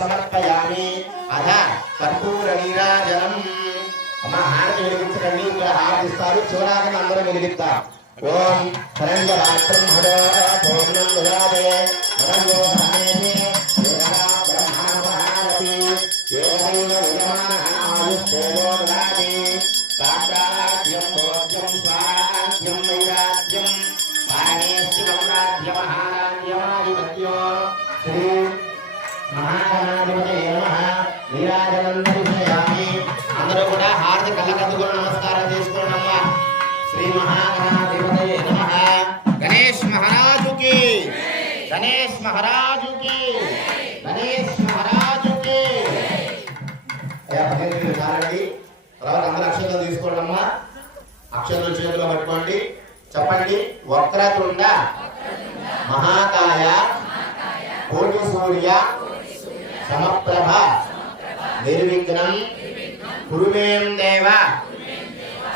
సమర్పయామి అధ కర్పూర నీరాజనం. అమ్మ ఆరతి వెలిగించకండి. ఆరాధిస్తారు చూడాలని అందరూ వెలిగిస్తారు ఓం సరంగరాత్రం హడో పూర్ణం విరాజే అందరూ కూడా హార్దిక కళ్ళకద్దుకుని నమస్కారం. శ్రీ మహాగణాధిపతి నమః గణేష్ మహారాజుకి గణేష్ మహారాజుకి గణేష్ మహారాజుకి అయ్యా పన్నెండు చాలండి తర్వాత అందరూ అక్షరాలు తీసుకోండి అమ్మా అక్షరాలు చేతిలో పట్టుకోండి. చెప్పండి వక్రతుండ మహాకాయ కోటి సూర్య సమప్రభ నిర్విఘ్నం కురుమేం దేవ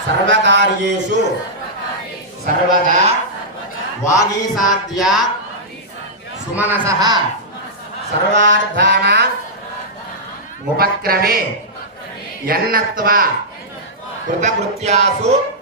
సర్వకార్యేషు. సర్వదా వాగీసాధ్య సుమనస. సర్వార్థాన ఉపక్రమే. ఎన్నత్వ కృతకృత్యాసు